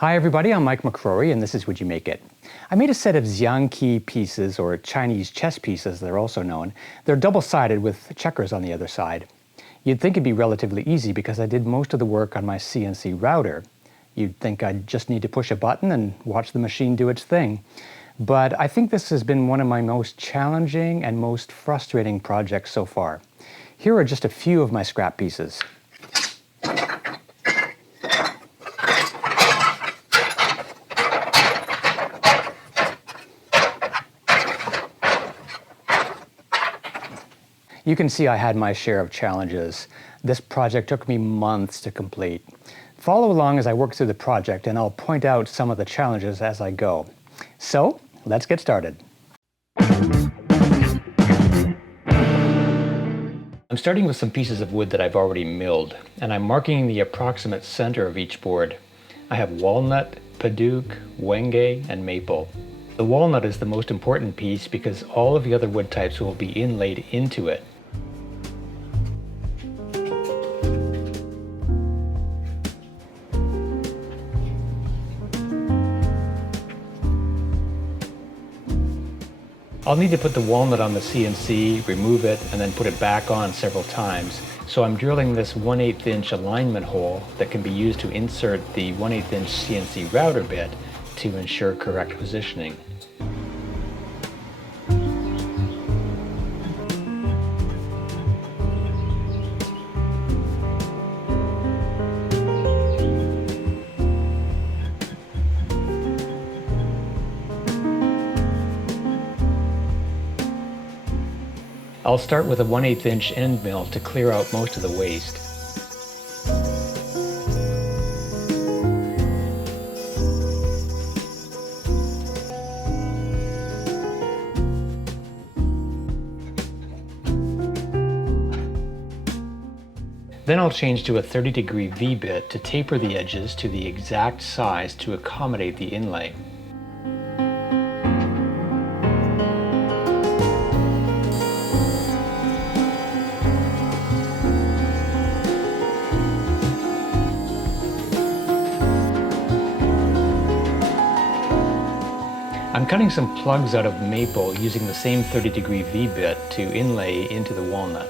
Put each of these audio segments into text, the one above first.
Hi everybody, I'm Mike McCrory and this is Would You Make It? I made a set of Xiangqi pieces, or Chinese chess pieces they're also known. They're double-sided with checkers on the other side. You'd think it'd be relatively easy because I did most of the work on my CNC router. You'd think I'd just need to push a button and watch the machine do its thing. But I think this has been one of my most challenging and most frustrating projects so far. Here are just a few of my scrap pieces. You can see I had my share of challenges. This project took me months to complete. Follow along as I work through the project and I'll point out some of the challenges as I go. So, let's get started. I'm starting with some pieces of wood that I've already milled, and I'm marking the approximate center of each board. I have walnut, Padauk, Wenge, and maple. The walnut is the most important piece because all of the other wood types will be inlaid into it. I'll need to put the walnut on the CNC, remove it, and then put it back on several times. So I'm drilling this 1/8 inch alignment hole that can be used to insert the 1/8 inch CNC router bit to ensure correct positioning. I'll start with a 1/8 inch end mill to clear out most of the waste. Then I'll change to a 30-degree V-bit to taper the edges to the exact size to accommodate the inlay. I'm cutting some plugs out of maple using the same 30-degree V-bit to inlay into the walnut.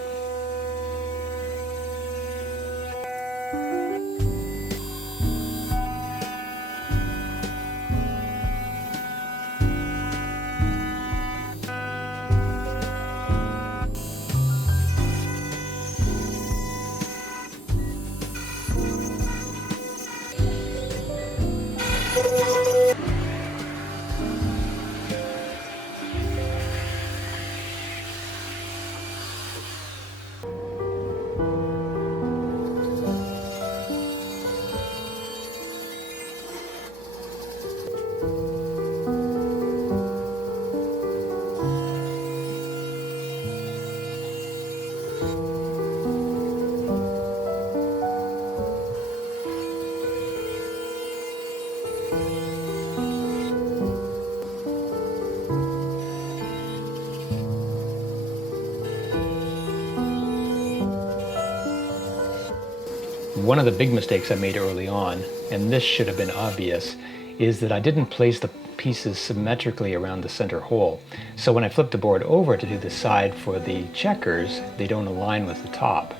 One of the big mistakes I made early on, and this should have been obvious, is that I didn't place the pieces symmetrically around the center hole. So when I flip the board over to do the side for the checkers, they don't align with the top.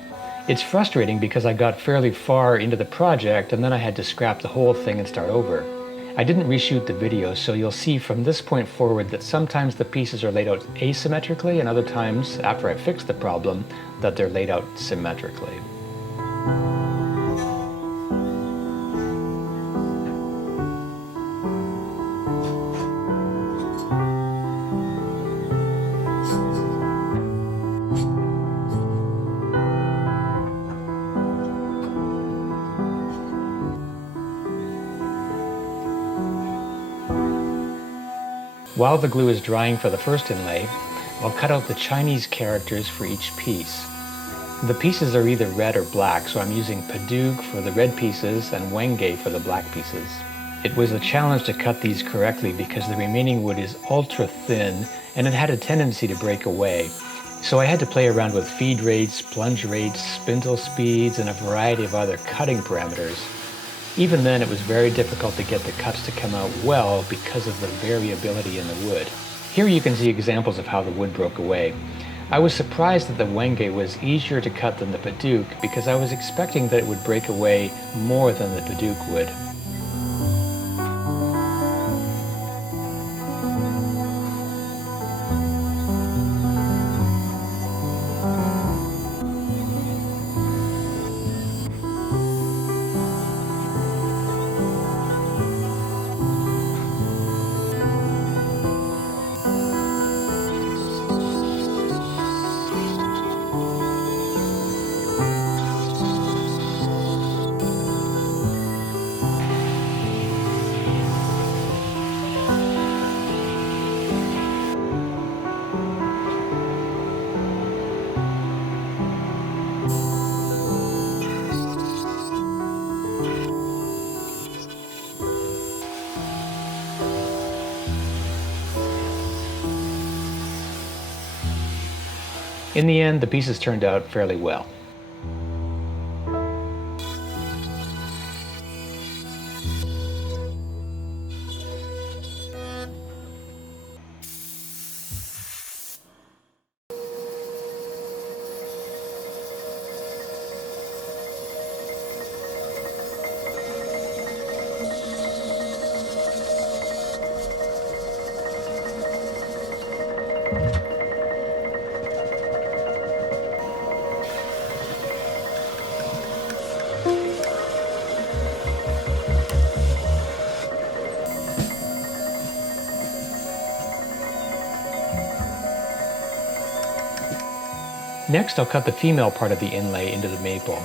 It's frustrating because I got fairly far into the project and then I had to scrap the whole thing and start over. I didn't reshoot the video, so you'll see from this point forward that sometimes the pieces are laid out asymmetrically and other times, after I fix the problem, that they're laid out symmetrically. While the glue is drying for the first inlay, I'll cut out the Chinese characters for each piece. The pieces are either red or black, so I'm using Padauk for the red pieces and Wenge for the black pieces. It was a challenge to cut these correctly because the remaining wood is ultra thin and it had a tendency to break away. So I had to play around with feed rates, plunge rates, spindle speeds, and a variety of other cutting parameters. Even then, it was very difficult to get the cuts to come out well because of the variability in the wood. Here you can see examples of how the wood broke away. I was surprised that the Wenge was easier to cut than the Padauk because I was expecting that it would break away more than the Padauk would. In the end, the pieces turned out fairly well. Next, I'll cut the female part of the inlay into the maple.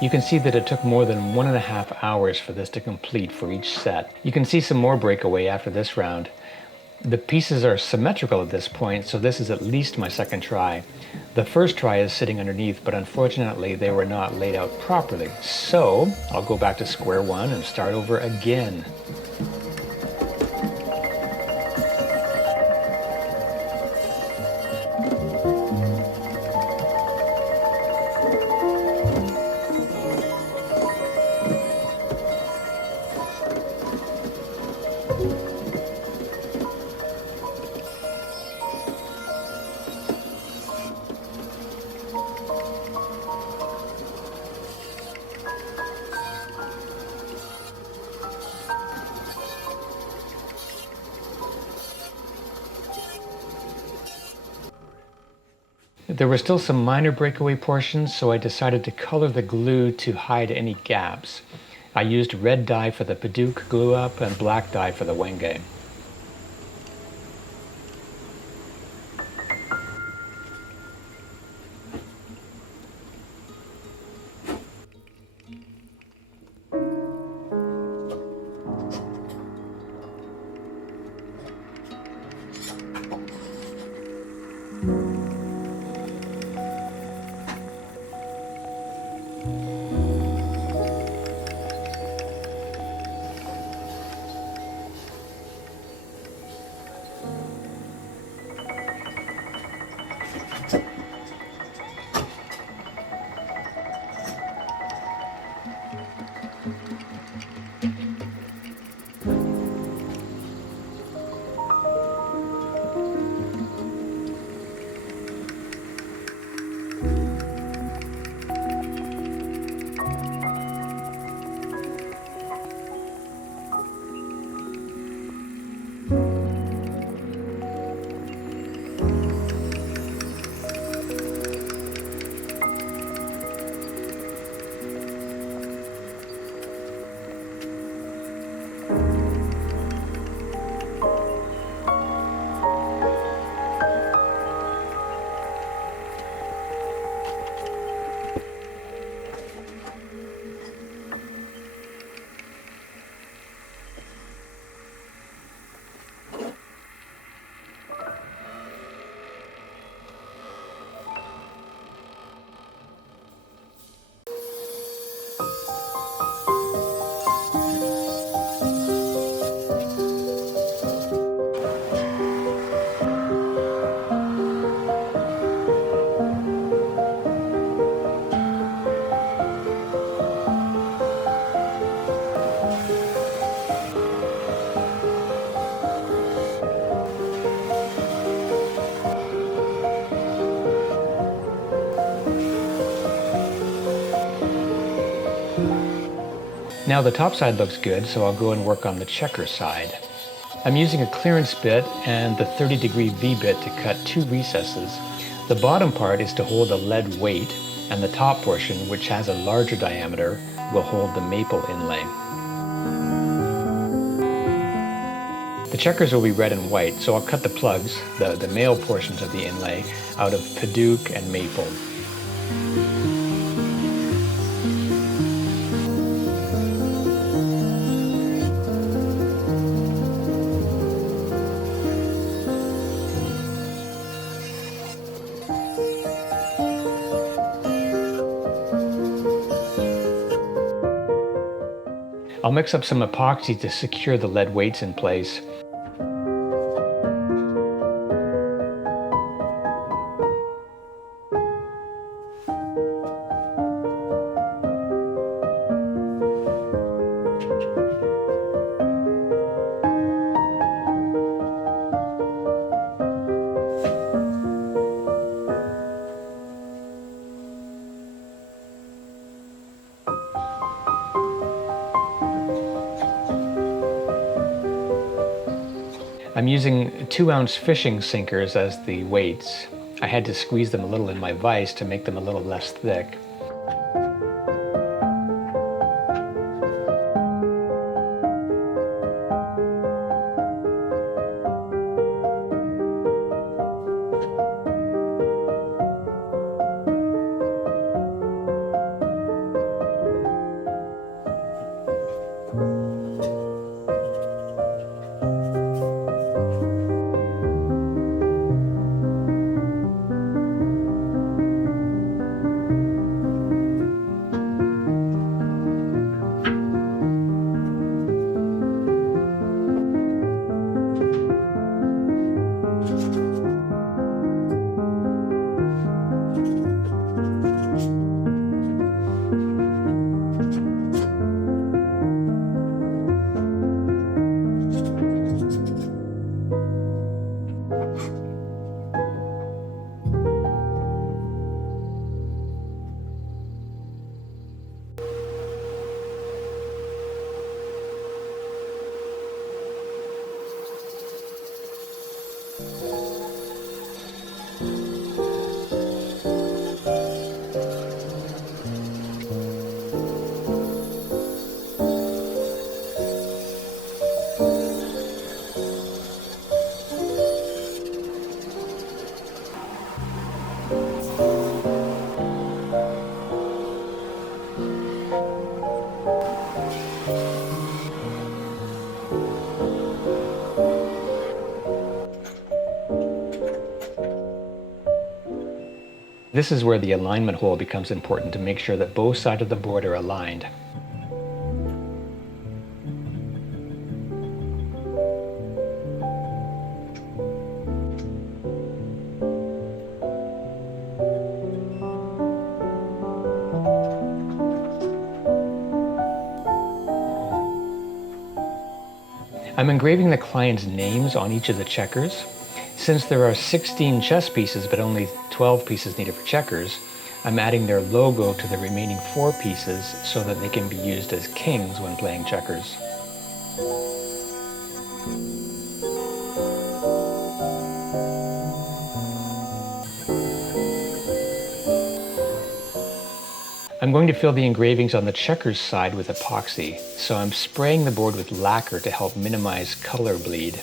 You can see that it took more than 1.5 hours for this to complete for each set. You can see some more breakaway after this round. The pieces are symmetrical at this point, so this is at least my second try. The first try is sitting underneath, but unfortunately they were not laid out properly. So I'll go back to square one and start over again. There were still some minor breakaway portions, so I decided to color the glue to hide any gaps. I used red dye for the Padauk glue up and black dye for the Wenge. Now the top side looks good, so I'll go and work on the checker side. I'm using a clearance bit and the 30-degree V-bit to cut 2 recesses. The bottom part is to hold a lead weight, and the top portion, which has a larger diameter, will hold the maple inlay. The checkers will be red and white, so I'll cut the plugs, the male portions of the inlay, out of Padauk and maple. I'll mix up some epoxy to secure the lead weights in place. I'm using 2-ounce fishing sinkers as the weights. I had to squeeze them a little in my vise to make them a little less thick. This is where the alignment hole becomes important to make sure that both sides of the board are aligned. I'm engraving the client's names on each of the checkers. Since there are 16 chess pieces but only 12 pieces needed for checkers, I'm adding their logo to the remaining 4 pieces so that they can be used as kings when playing checkers. I'm going to fill the engravings on the checkers side with epoxy, so I'm spraying the board with lacquer to help minimize color bleed.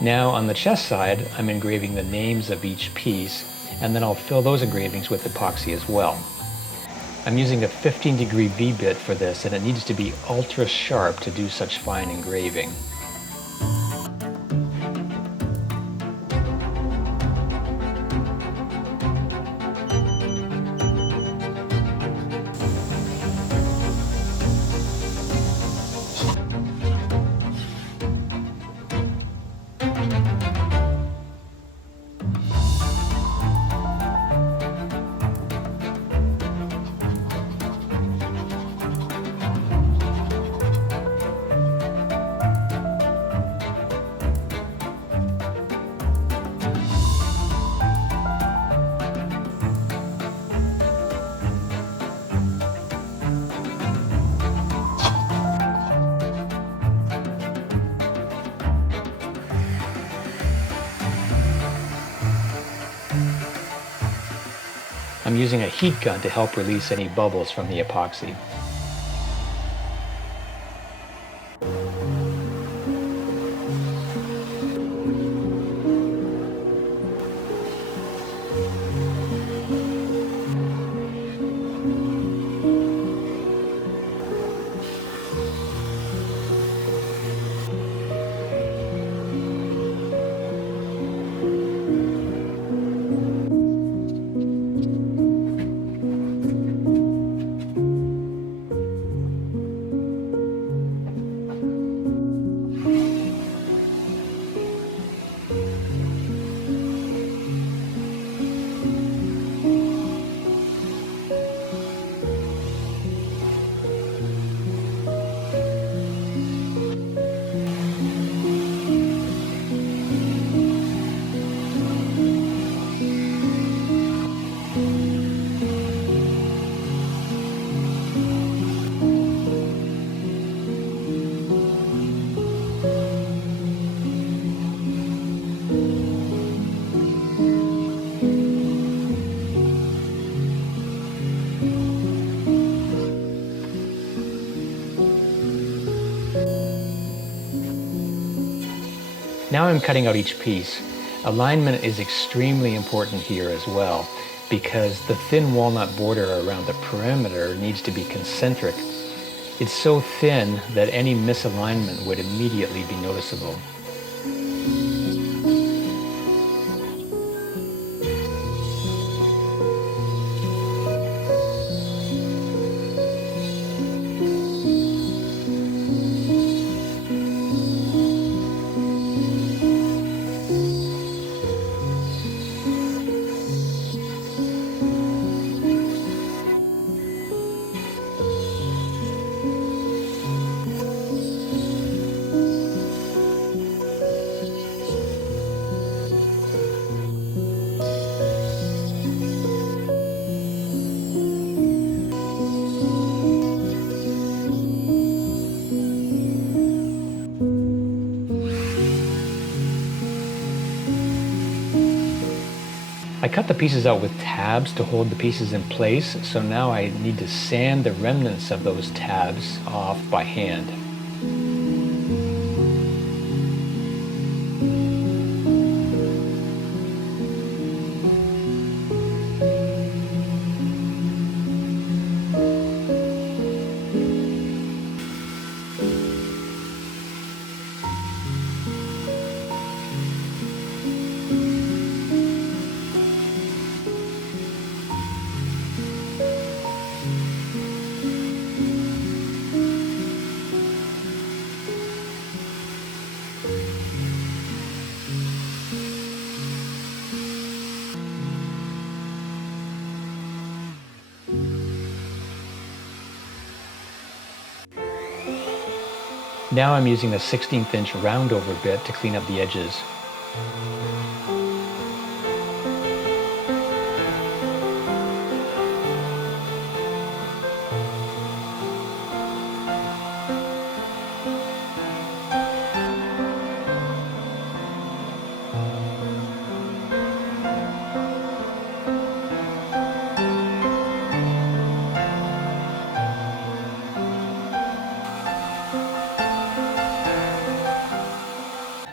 Now on the chest side, I'm engraving the names of each piece, and then I'll fill those engravings with epoxy as well. I'm using a 15-degree V-bit for this, and it needs to be ultra sharp to do such fine engraving. I'm using a heat gun to help release any bubbles from the epoxy. Now I'm cutting out each piece. Alignment is extremely important here as well, because the thin walnut border around the perimeter needs to be concentric. It's so thin that any misalignment would immediately be noticeable. I cut the pieces out with tabs to hold the pieces in place, so now I need to sand the remnants of those tabs off by hand. Now I'm using a 16th inch roundover bit to clean up the edges.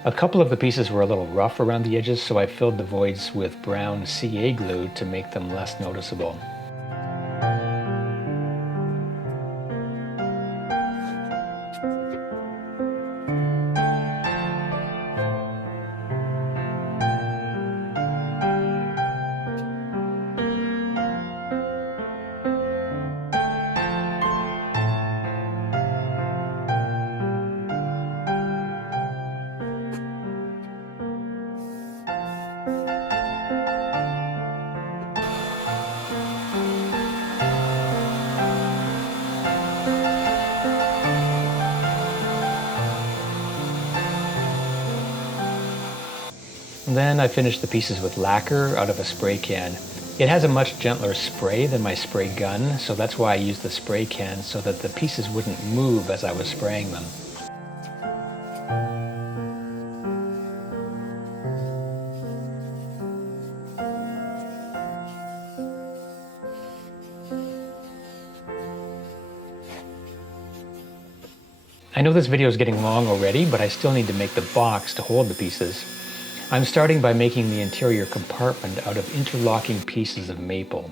A couple of the pieces were a little rough around the edges, so I filled the voids with brown CA glue to make them less noticeable. Then I finished the pieces with lacquer out of a spray can. It has a much gentler spray than my spray gun, so that's why I used the spray can so that the pieces wouldn't move as I was spraying them. I know this video is getting long already, but I still need to make the box to hold the pieces. I'm starting by making the interior compartment out of interlocking pieces of maple.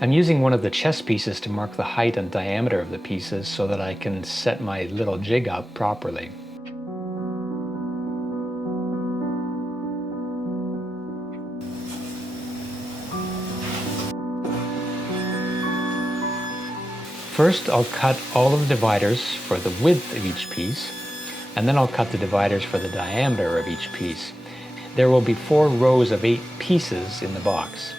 I'm using one of the chest pieces to mark the height and diameter of the pieces so that I can set my little jig up properly. First, I'll cut all of the dividers for the width of each piece, and then I'll cut the dividers for the diameter of each piece. There will be 4 rows of 8 pieces in the box.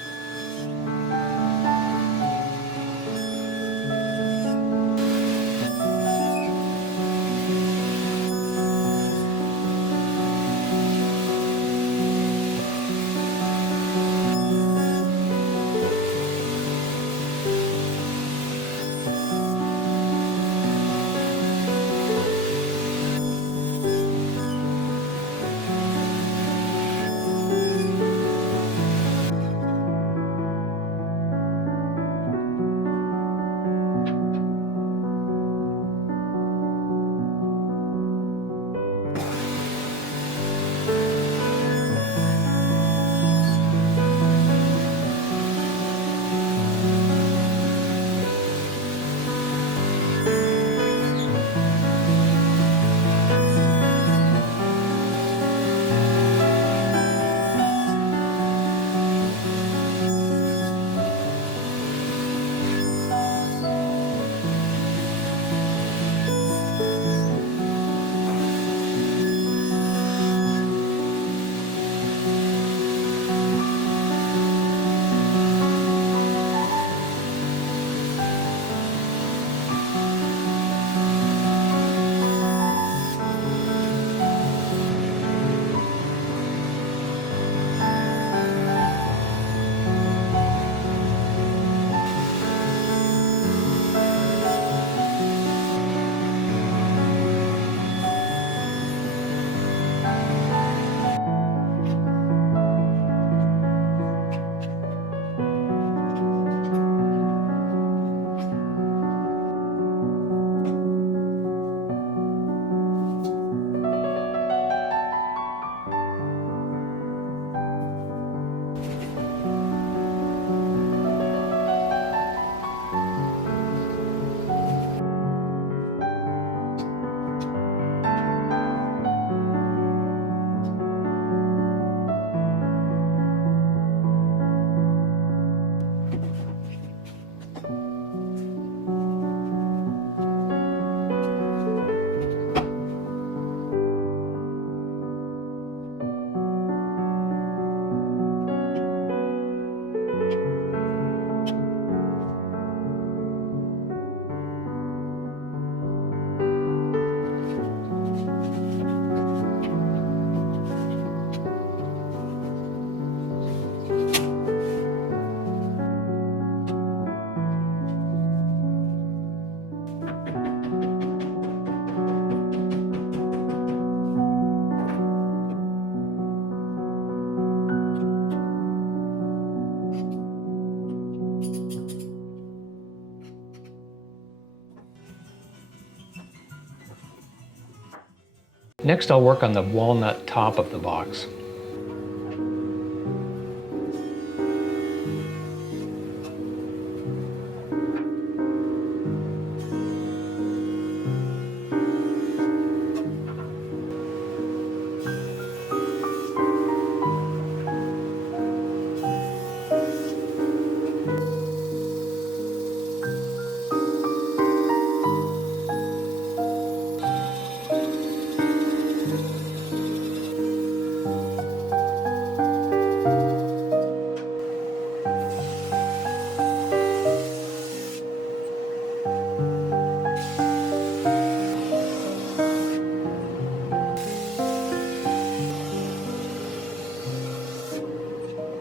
Next, I'll work on the walnut top of the box.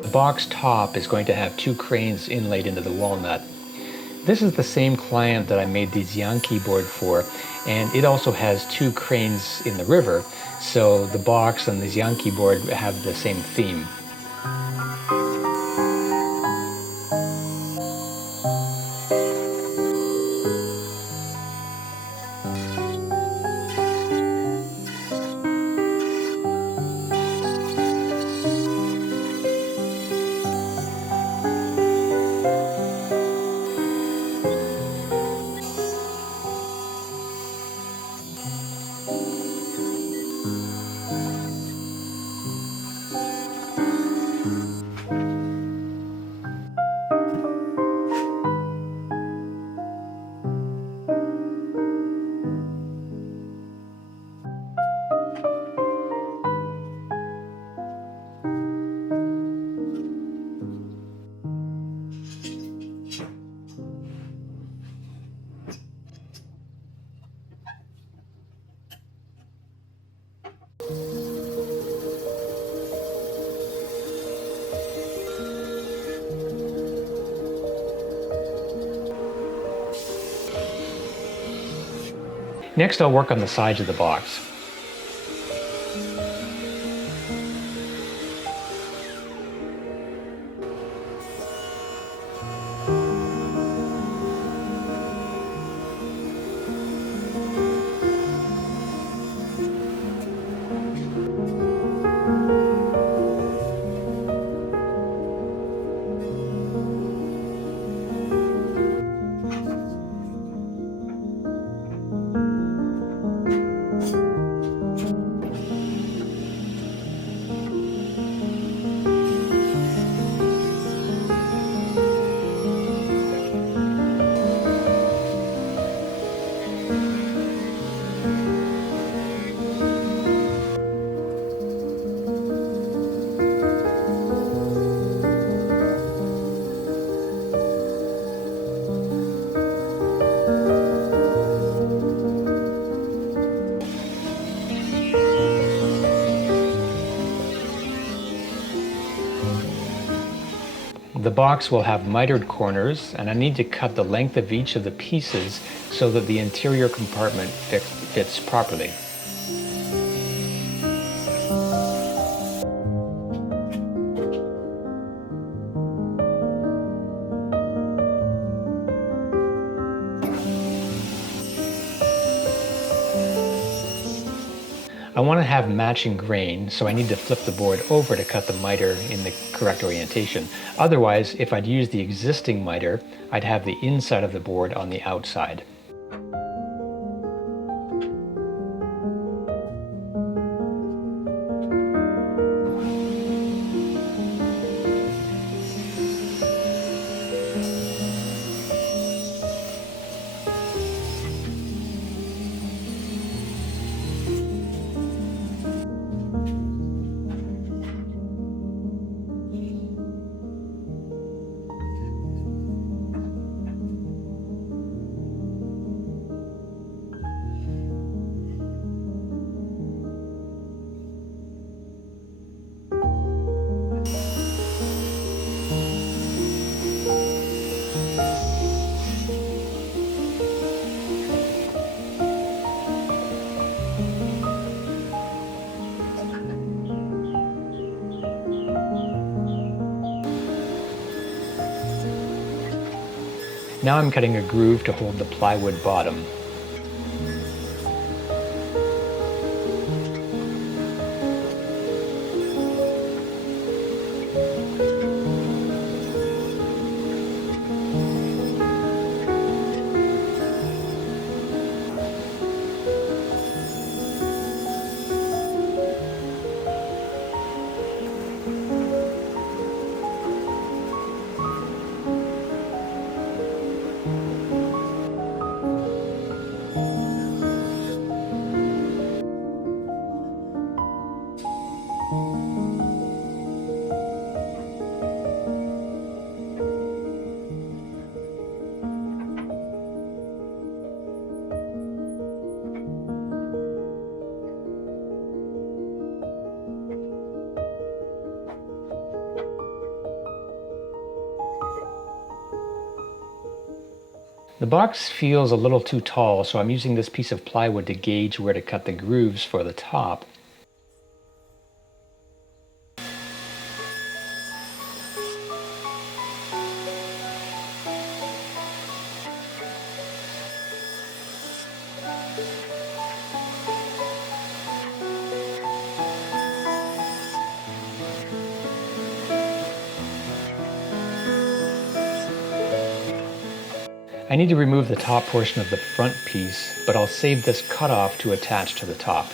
The box top is going to have 2 cranes inlaid into the walnut. This is the same client that I made the Xiangqi board for, and it also has 2 cranes in the river, so the box and the Xiangqi board have the same theme. Next, I'll work on the sides of the box. The box will have mitered corners, and I need to cut the length of each of the pieces so that the interior compartment fits properly. I want to have matching grain, so I need to flip the board over to cut the miter in the correct orientation. Otherwise, if I'd used the existing miter, I'd have the inside of the board on the outside. Now I'm cutting a groove to hold the plywood bottom. The box feels a little too tall, so I'm using this piece of plywood to gauge where to cut the grooves for the top. I need to remove the top portion of the front piece, but I'll save this cutoff to attach to the top.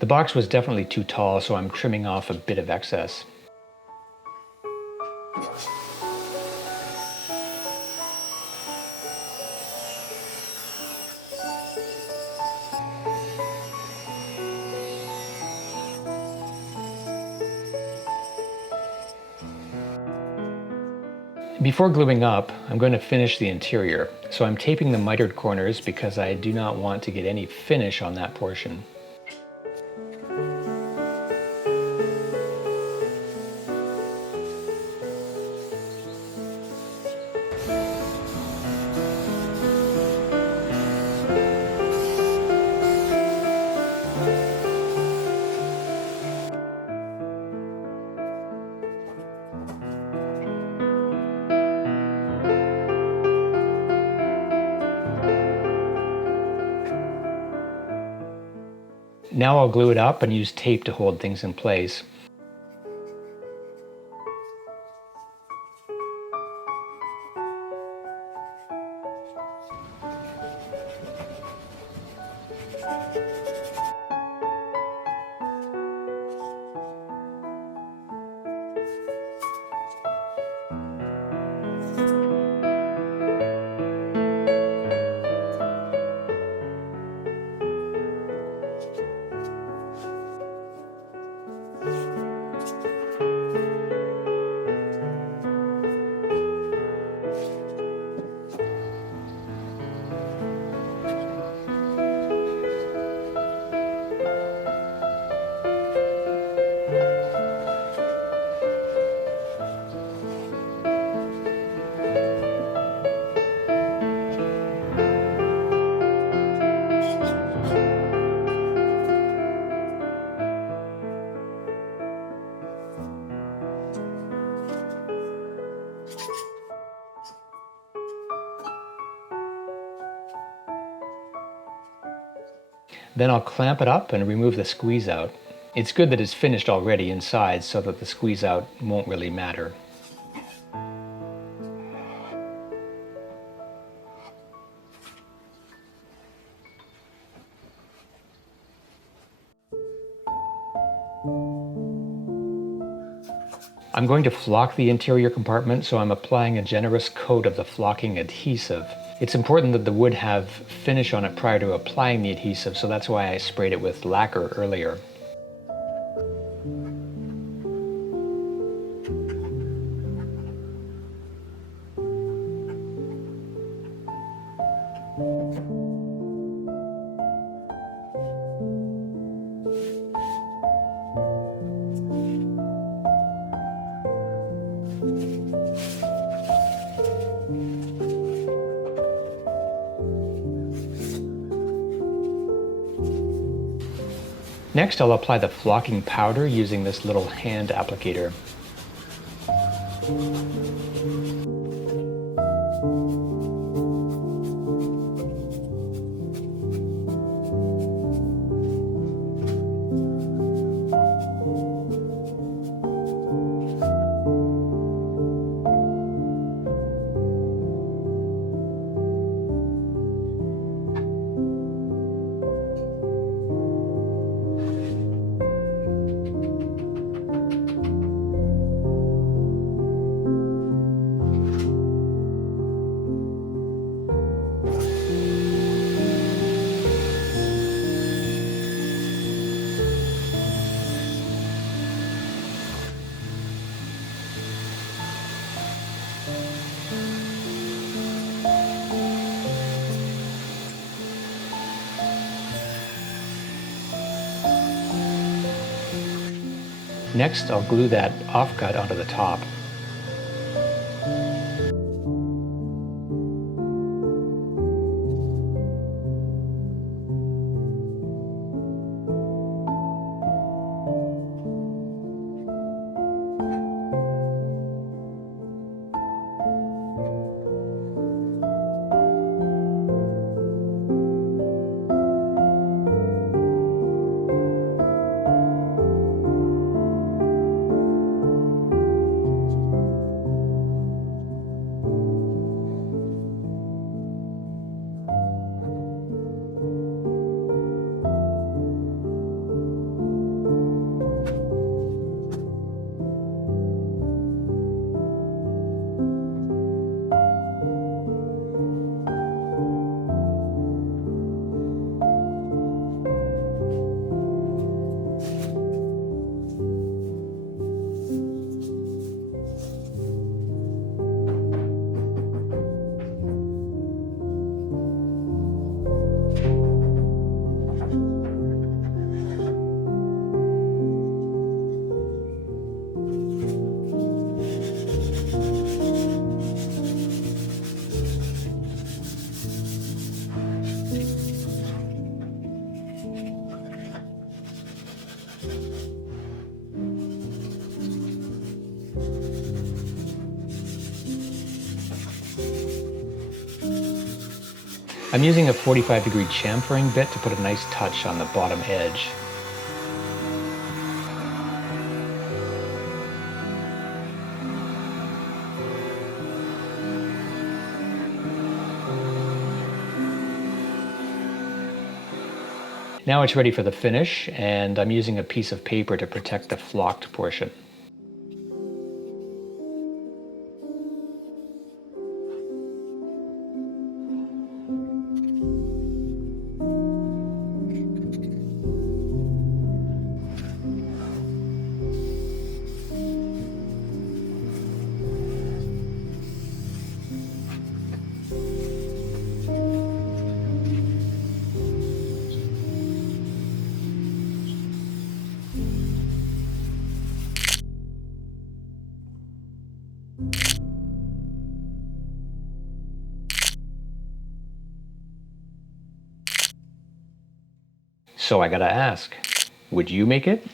The box was definitely too tall, so I'm trimming off a bit of excess. Before gluing up, I'm going to finish the interior, so I'm taping the mitered corners because I do not want to get any finish on that portion. Now I'll glue it up and use tape to hold things in place. Then I'll clamp it up and remove the squeeze out. It's good that it's finished already inside so that the squeeze out won't really matter. I'm going to flock the interior compartment, so I'm applying a generous coat of the flocking adhesive. It's important that the wood have finish on it prior to applying the adhesive, so that's why I sprayed it with lacquer earlier. Next, I'll apply the flocking powder using this little hand applicator. Next, I'll glue that offcut onto the top. I'm using a 45-degree chamfering bit to put a nice touch on the bottom edge. Now it's ready for the finish, and I'm using a piece of paper to protect the flocked portion. So I gotta ask, would you make it?